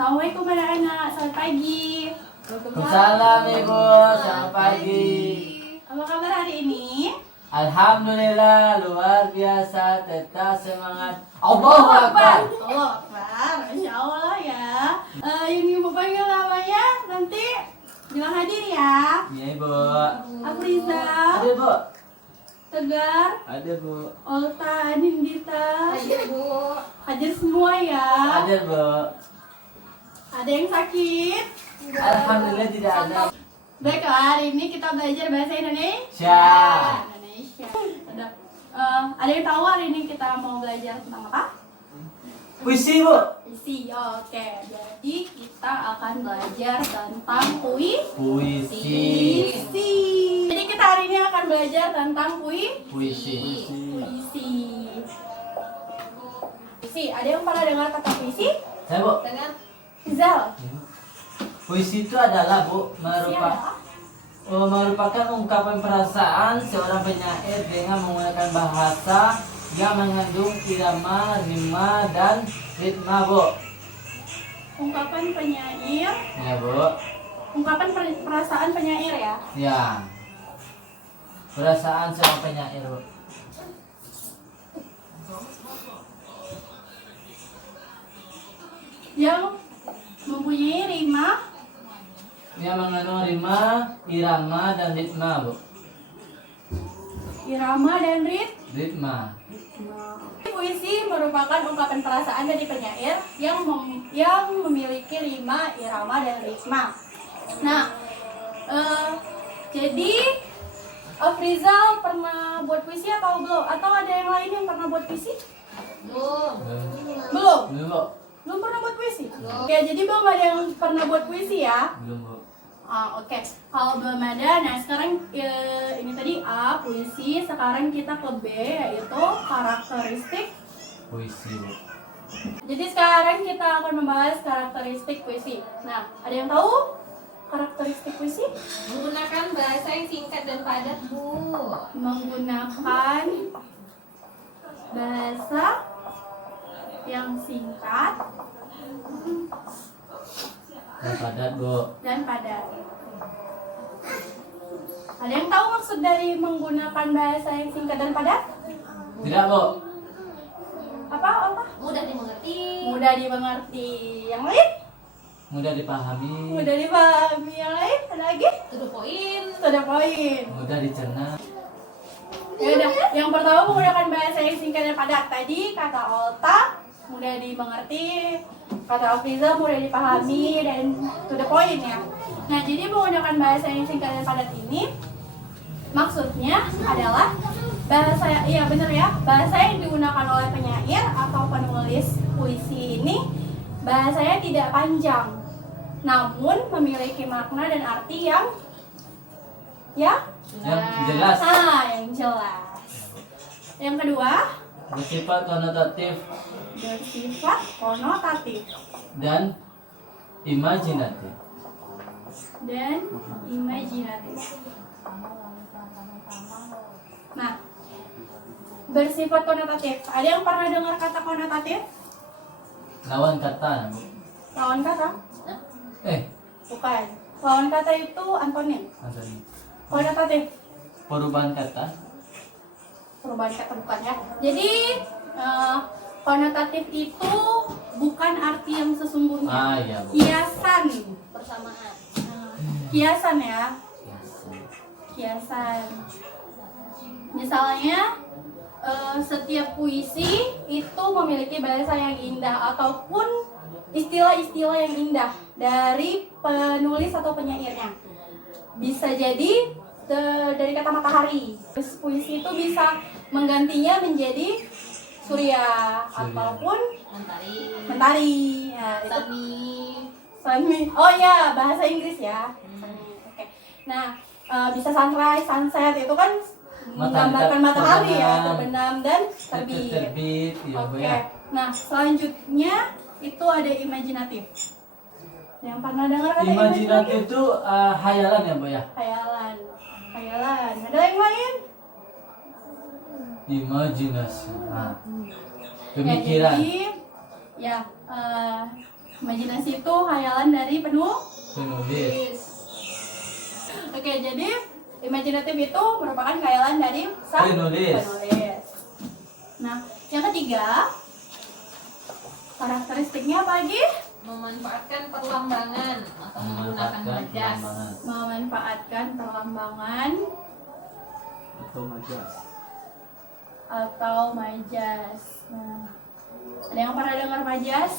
Assalamualaikum anak-anak, selamat pagi. Waalaikumsalam Ibu, selamat pagi. Apa kabar hari ini? Alhamdulillah luar biasa, tetap semangat. Allahu Akbar. Allah Akbar, Masya Allah ya. Yang ibu panggil namanya nanti bilang hadir ya. Iya Ibu. Afriza, Ada Ibu. Tegar, Ada Bu. Olta, Nindita, Hadir Bu. hadir semua ya. Ada Bu. Ada yang sakit? Alhamdulillah tidak ada. Baiklah, hari ini kita belajar bahasa Indonesia. Siap. Indonesia. Ada yang tahu hari ini kita mau belajar tentang apa? Puisi Bu. Puisi. Oke, jadi kita akan belajar tentang puisi. Puisi. Jadi kita hari ini akan belajar tentang puisi. Puisi. Puisi. Ada yang pernah dengar kata puisi? Saya Bu. Dengan Zal. Puisi itu adalah Bu merupakan ungkapan perasaan seorang penyair dengan menggunakan bahasa yang mengandung irama, rima, dan ritma Bu. Ungkapan penyair. Ya Bu. Ungkapan perasaan penyair ya. Ya. Perasaan seorang penyair Bu. Yang mempunyai rima. Yang mengandung rima, irama, dan ritma Bu. Irama dan Ritma. puisi merupakan ungkapan perasaan dari penyair yang memiliki rima, irama, dan ritma. Nah, jadi Afrizal pernah buat puisi atau belum? Atau ada yang lain yang pernah buat puisi? belum. Belum? Belum Bu. Belum pernah buat puisi? Oke, jadi belum ada yang pernah buat puisi ya? Belum Bu. Oke. Kalau belum ada, nah sekarang ini tadi A, puisi. Sekarang kita ke B, yaitu karakteristik. Puisi Bu. Jadi sekarang kita akan membahas karakteristik puisi. Nah, ada yang tahu karakteristik puisi? Menggunakan bahasa yang singkat dan padat Bu. Menggunakan bahasa yang singkat Dan padat Bu. dan padat. Ada yang tahu maksud dari menggunakan bahasa yang singkat dan padat? Tidak Bu. Apa? Mudah dimengerti. Mudah dimengerti. Yang lain? Mudah dipahami. Mudah dipahami. Yang lain? Ada lagi? To the point. Sudah poin. Mudah dicerna. Ya udah. Yang pertama menggunakan bahasa yang singkat dan padat. Tadi kata Olta mudah dimengerti, kata Afriza mudah dipahami, dan to the point ya. Nah, jadi menggunakan bahasa yang singkat dan padat ini maksudnya adalah bahasa, iya benar ya, bahasa yang digunakan oleh penyair atau penulis puisi ini bahasanya tidak panjang, namun memiliki makna dan arti yang Yang jelas. yang jelas. Yang kedua, Bersifat konotatif bersifat konotatif dan imajinatif. Nah, bersifat konotatif. Ada yang pernah dengar kata konotatif? Lawan kata Bu. Lawan kata? Bukan. Lawan kata itu antonim. Antoni. Konotatif. Perubahan kata. Perubahan kata bukan ya. Jadi konotatif itu bukan arti yang sesungguhnya. Iya Bu. Kiasan. Persamaan. Kiasan ya. Kiasan. Misalnya setiap puisi itu memiliki bahasa yang indah ataupun istilah-istilah yang indah dari penulis atau penyairnya. Bisa jadi dari kata matahari. Puisi itu bisa menggantinya menjadi surya ataupun mentari. Ya, itu sunmi. Oh ya, bahasa Inggris ya. Oke. Nah, bisa sunrise, sunset itu kan menggambarkan matahari ya, terbenam dan terbit. Ya Bu Oke. ya. Nah, selanjutnya itu ada imajinatif. Yang pernah dengar kata Imajinatif itu hayalan ya Bu ya. Khayalan. Ada yang lain? Imajinasi. Nah, Ya, pemikiran. jadi, ya, Imajinasi itu khayalan dari penulis. Oke, jadi imajinatif itu merupakan khayalan dari sang Penulis. penulis. Nah, yang ketiga, karakteristiknya apa lagi? Memanfaatkan perlambangan atau menggunakan Memanfaatkan majas. perlambangan. Memanfaatkan perlambangan atau majas. Nah, ada yang pernah dengar majas?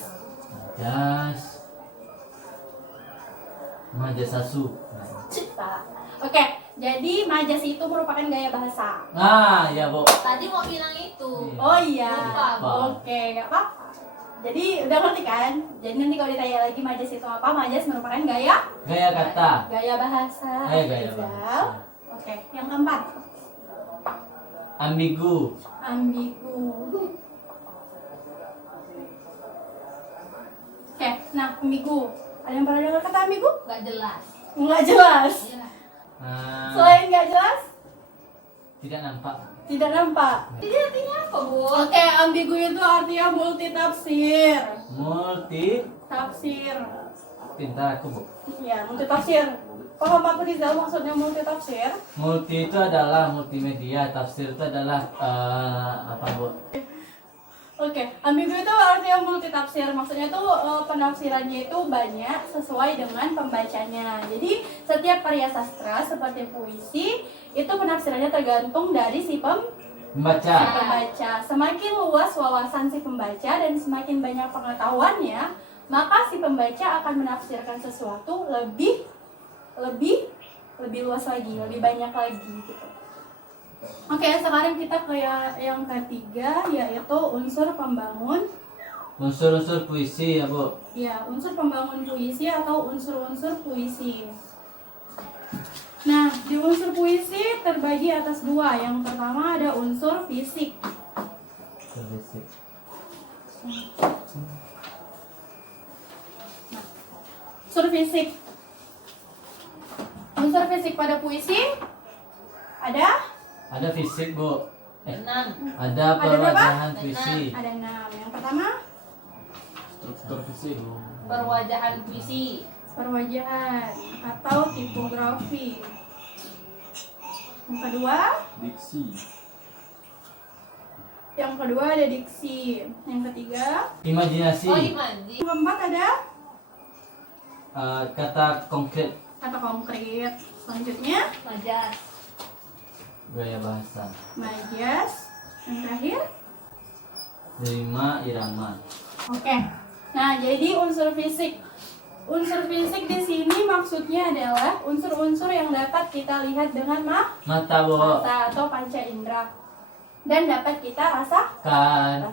Majas sasu. Pak. Oke, jadi majas itu merupakan gaya bahasa. Nah, ya Bu. Tadi mau bilang itu. Oh iya. Lupa, Bu. Oke, gak apa-apa. Jadi udah ngerti kan? Jadi nanti kalau ditanya lagi majas itu apa? Majas merupakan gaya Gaya kata. bahasa. Gaya Rizal. bahasa. Oke, yang keempat, Ambigu. ambigu. Oke, nah ambigu. Ada yang pernah dengar kata ambigu? Gak jelas. Nggak jelas. Iya. Selain nggak jelas, Tidak nampak. tidak nampak. Jadi artinya apa, Bu? Oke, ambigu itu artinya multi tafsir. Multi. Tafsir. Pintar aku Bu. Iya, multi tafsir. Paham apa Rizal maksudnya multi tafsir? Multi itu adalah multimedia. Tafsir itu adalah apa Bu? Oke, ambigu itu artinya multi tafsir. Maksudnya itu penafsirannya itu banyak sesuai dengan pembacanya. Jadi setiap karya sastra seperti puisi itu penafsirannya tergantung dari si Membaca. pembaca. Semakin luas wawasan si pembaca dan semakin banyak pengetahuannya, maka si pembaca akan menafsirkan sesuatu lebih luas lagi, lebih banyak lagi gitu. Oke, sekarang kita ke yang ketiga, yaitu unsur pembangun. Unsur-unsur puisi ya Bu. Ya, unsur pembangun puisi atau unsur-unsur puisi. Nah, di unsur puisi terbagi atas dua. Yang pertama ada unsur fisik. Fisik. Unsur fisik. Unsur fisik pada puisi ada Ada fisik Bu. Enam. Ada berapa? perwajahan puisi. ada 6. Yang pertama Struktur fisik. Perwajahan puisi. perwajahan atau tipografi. Yang kedua, Diksi. yang kedua ada diksi. Yang ketiga, Imajinasi. Oh, imaji. yang keempat ada Kata konkret. kata konkret. Selanjutnya Majas. Gaya bahasa. majas. Yang terakhir, Rima irama. oke. Nah, jadi unsur fisik. Unsur fisik di sini maksudnya adalah unsur-unsur yang dapat kita lihat dengan Mata Bu. mata atau panca indera dan dapat kita rasakan.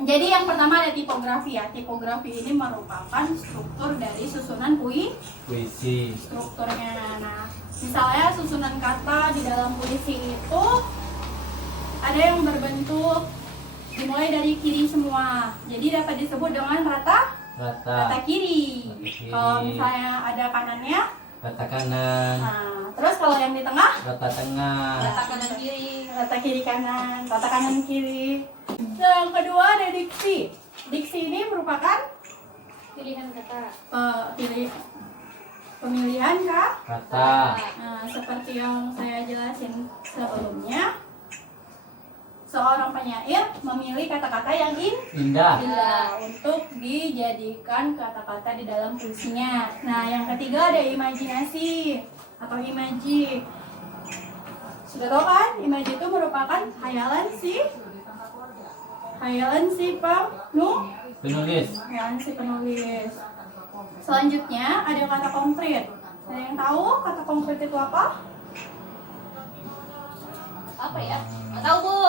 Jadi yang pertama ada tipografi ya. Tipografi ini merupakan struktur dari susunan Puisi. strukturnya. Nah, misalnya susunan kata di dalam puisi itu ada yang berbentuk dimulai dari kiri semua. Jadi dapat disebut dengan rata Rata. kiri. Rata kiri. Kalau misalnya ada kanannya, Rata kanan. nah, terus kalau yang di tengah, Rata tengah. Rata kanan kiri. rata kiri kanan, rata kanan kiri. Nah, yang kedua ada diksi. Diksi ini merupakan Pilihan kata. pemilihan Kata. Nah, seperti yang saya jelasin sebelumnya, seorang penyair memilih kata-kata yang Indah. indah untuk dijadikan kata-kata di dalam puisinya. Nah, yang ketiga ada imajinasi atau imaji. Sudah tahu kan? Imaji itu merupakan hayalan si Penulis. penulis. Selanjutnya ada kata konkret. Ada yang tahu kata konkret itu apa? Apa ya? Nggak tahu, Bu.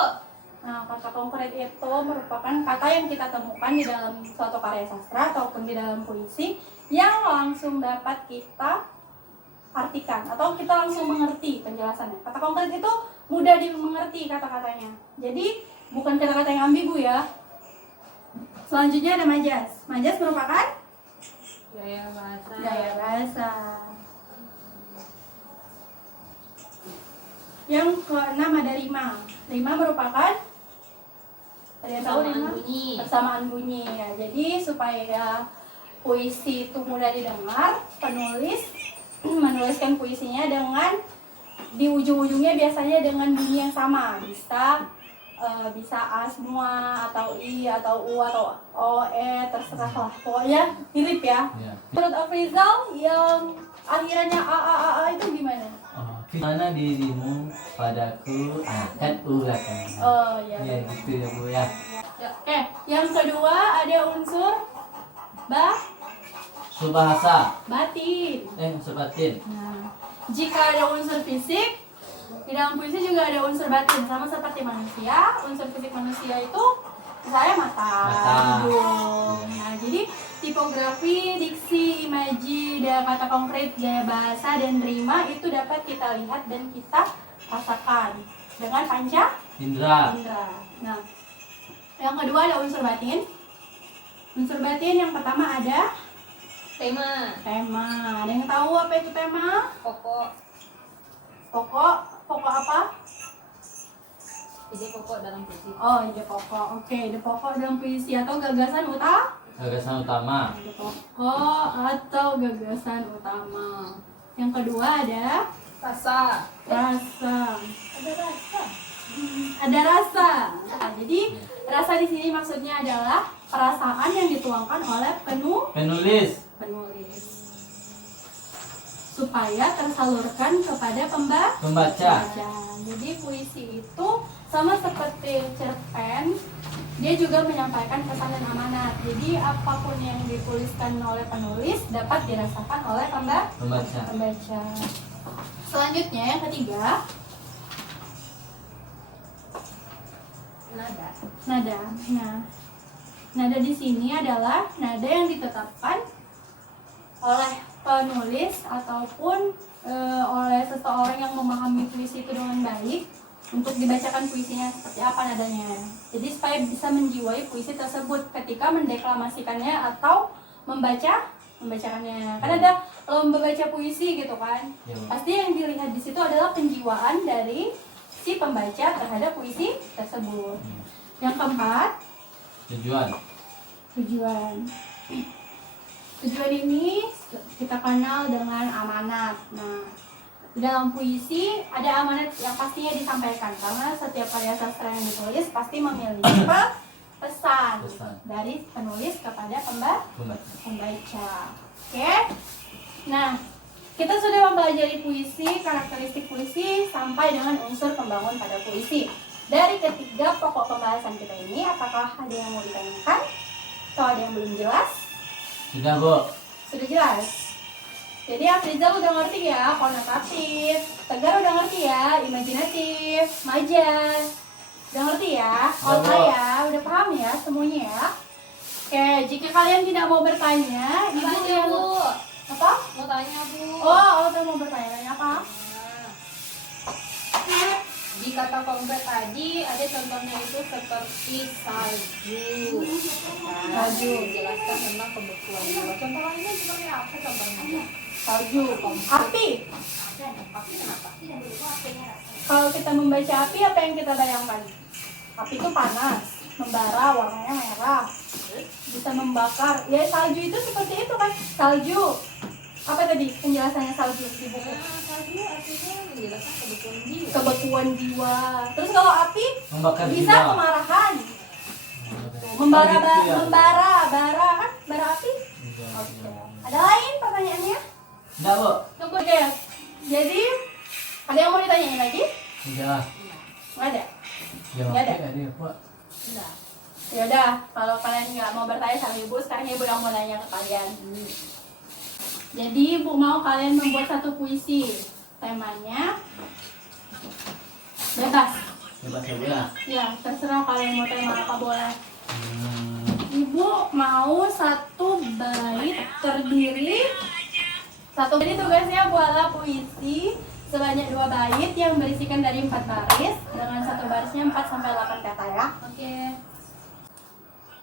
Nah, kata konkret itu merupakan kata yang kita temukan di dalam suatu karya sastra ataupun di dalam puisi yang langsung dapat kita artikan atau kita langsung mengerti penjelasannya. Kata konkret itu mudah dimengerti kata-katanya. Jadi bukan kata-kata yang ambigu ya. Selanjutnya ada majas. Majas merupakan Gaya bahasa. gaya bahasa. Yang keenam ada rima. Rima merupakan Ada yang tahu Persamaan Rima? bunyi. Persamaan bunyi ya. Jadi supaya puisi itu mudah didengar, penulis menuliskan puisinya dengan di ujung-ujungnya biasanya dengan bunyi yang sama. Bisa A semua atau I atau U atau O, E, terserah lah. Pokoknya mirip ya. Ya. Menurut Afrizal yang akhirannya A itu gimana? Mana dirimu padaku akan ulakan. Oh iya. Ya gitu ya Bu ya. Oke, yang kedua ada unsur Subahasa. batin. Unsur batin. Nah, jika ada unsur fisik, di dalam puisi juga ada unsur batin. Sama seperti manusia, unsur fisik manusia itu misalnya mata, hidung. Nah, jadi tipografi, diksi, imaji, dan kata konkret, gaya bahasa, dan rima itu dapat kita lihat dan kita rasakan dengan panca Indra. indera. Nah, yang kedua ada unsur batin. Unsur batin yang pertama ada Tema. tema. Ada yang tahu apa itu tema? Pokok. Pokok apa? Ide pokok dalam puisi. Oh, ide pokok. Oke, ide pokok dalam puisi atau gagasan Gagasan utama. Ide pokok atau gagasan utama. Yang kedua ada Rasa. rasa. Ada rasa. Ada rasa. Nah, jadi rasa di sini maksudnya adalah perasaan yang dituangkan oleh Penulis. penulis supaya tersalurkan kepada pembaca. Pembaca. Jadi puisi itu sama seperti cerpen, dia juga menyampaikan pesan dan amanat. Jadi apapun yang dituliskan oleh penulis dapat dirasakan oleh pembaca. Selanjutnya yang ketiga, Nada. nada. Nah, nada di sini adalah nada yang ditetapkan oleh penulis ataupun oleh seseorang yang memahami puisi itu dengan baik untuk dibacakan puisinya seperti apa nadanya. Jadi supaya bisa menjiwai puisi tersebut ketika mendeklamasikannya atau membacakannya. Kan ada membaca puisi gitu kan. Ya. Pasti yang dilihat di situ adalah penjiwaan dari si pembaca terhadap puisi tersebut. Yang keempat, tujuan. Tujuan ini kita kenal dengan amanat. Nah, di dalam puisi ada amanat yang pastinya disampaikan karena setiap karya sastra yang ditulis pasti memiliki pesan dari penulis kepada pembaca. Oke. Nah, kita sudah mempelajari puisi, karakteristik puisi sampai dengan unsur pembangun pada puisi. Dari ketiga pokok pembahasan kita ini, apakah ada yang mau ditanyakan atau ada yang belum jelas? Sudah Bu. Sudah jelas. Jadi Afrizal udah ngerti ya konotatif, Tegar udah ngerti ya imajinatif, majaz, udah ngerti ya, Udah, ya, udah paham ya semuanya ya. Oke, jika kalian tidak mau bertanya, ibu Tanya, yang Bu. apa? Mau tanya, Bu. Oh, tuh mau bertanya apa? Di kata konkret tadi ada contohnya itu seperti salju. Salju. Jelaskan tentang pembekuan jiwa. Contoh lainnya seperti apa contohnya? Salju, api. Api kenapa? Kalau kita membaca api, apa yang kita bayangkan? Api itu panas, membara, warnanya merah, bisa membakar. Ya salju itu seperti itu kan? Salju. Apa tadi penjelasannya salju di buku? Salju artinya menjelaskan pembekuan jiwa. Kebekuan jiwa. Terus kalau api Membakar bisa jiwa. kemarahan. Membara, Oh, gitu ya. bara kan? Bara api. Oke. Ada lain pertanyaannya? Enggak Bu. Oke. Jadi ada yang mau ditanyain lagi? Enggak. Nggak ada. Ya Nggak ada. ada Pak. Enggak. Ya udah, kalau kalian nggak mau bertanya sama ibu, sekarang ibu yang mau nanya ke kalian. Jadi ibu mau kalian membuat satu puisi. Temanya bebas. Bebas ya. Ya, terserah kalian mau tema apa boleh. Ibu mau satu bait terdiri. Jadi tugasnya buatlah puisi sebanyak 2 bait yang berisikan dari 4 baris dengan satu barisnya 4 sampai 8 kata ya. Oke.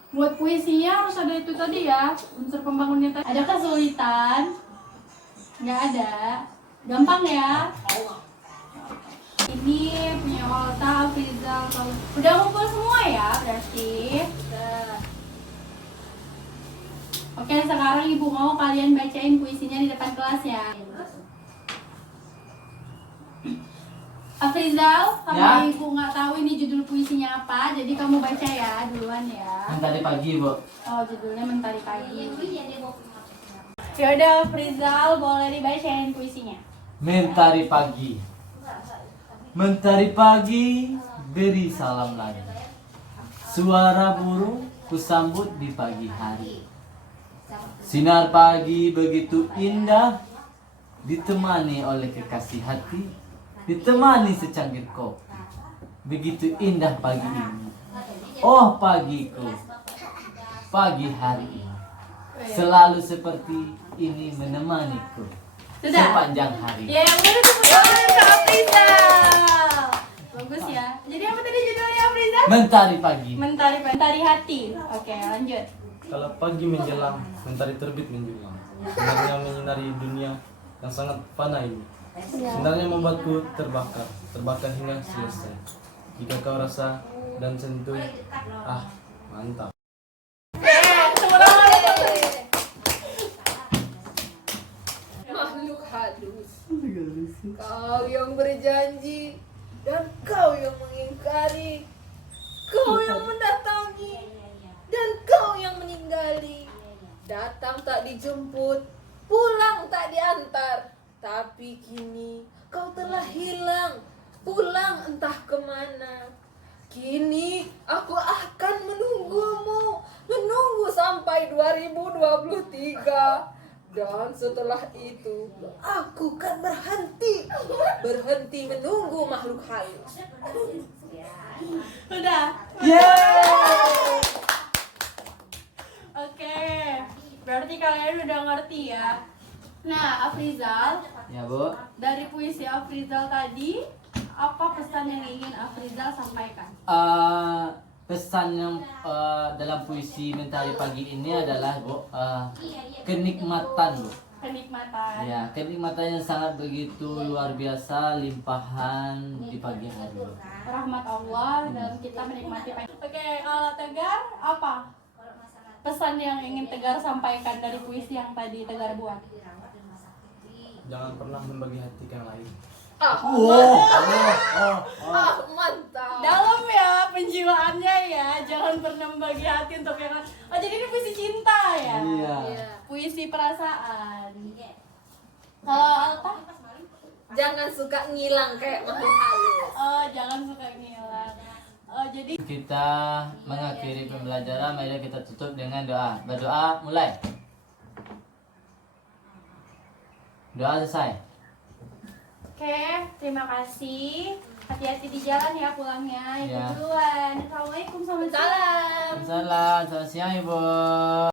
Buat puisinya harus ada itu tadi ya, unsur pembangunnya tadi. Ada kesulitan? Nggak ada. Gampang ya. ini punya Olta, Afrizal, udah ngumpul semua ya berarti. Oke, sekarang ibu mau kalian bacain puisinya di depan kelas ya. Afrizal, karena Ya. ibu nggak tahu ini judul puisinya apa, jadi kamu baca ya duluan ya. Yang tadi pagi, Bu. Oh, judulnya Mentari Pagi. Yaudah, Afrizal boleh dibacain puisinya. Mentari pagi. Mentari pagi, beri salam lagi. Suara burung kusambut di pagi hari. Sinar pagi begitu indah, ditemani oleh kekasih hati, ditemani secangkir kopi. Begitu indah pagi ini. Oh pagiku, pagi hari ini. Selalu seperti ini menemaniku Sudah? sepanjang hari. Ya, yang benar tepuk tangan ke Afrizal. Bagus ya. Jadi apa tadi judulnya Afrizal? Mentari pagi. Mentari hati. Oke, lanjut. Kalau pagi menjelang, mentari terbit menjulang. Sinarnya menyinari dunia yang sangat fana ini. Sinarnya membuatku terbakar, terbakar hingga selesai. Jika kau rasa dan sentuh, mantap. Makhluk halus, kau yang berjanji dan kau yang mengingkari, kau yang mendatangi dan kau yang meninggali. Datang tak dijemput, pulang tak diantar, tapi kini kau telah hilang, pulang entah kemana. Kini aku akan menunggumu, menunggu sampai 2023. Dan setelah itu aku kan berhenti menunggu makhluk halus. Udah. Yeay! Oke. Berarti kalian udah ngerti ya. Nah, Afrizal, Ya, Bu. dari puisi Afrizal tadi, apa pesan yang ingin Afrizal sampaikan? Pesan yang dalam puisi Mentari Pagi ini adalah, Bu, kenikmatan, Bu. Kenikmatan. Ya, kenikmatan yang sangat begitu luar biasa, limpahan di pagi hari, Bu. Rahmat Allah dalam kita menikmati pagi. Oke, kalau Tegar apa? Pesan yang ingin Tegar sampaikan dari puisi yang tadi Tegar buat. Jangan pernah membagi hati ke yang lain. Mantap. Dalam ya penjiwaannya ya, jangan pernah membagi hati untuk yang lain. Oh, jadi ini puisi cinta ya? Iya. Puisi perasaan. Kalau Alta? Jangan suka ngilang kayak makhluk halus. Oh, jangan suka ngilang. Oh, jadi Kita mengakhiri pembelajaran, mari kita tutup dengan doa. Berdoa mulai. Doa selesai. oke, terima kasih. Hati-hati di jalan ya pulangnya. Ibu Ya. duluan. Assalamualaikum, selamat siang. Salam. Salam, selamat siang, Ibu.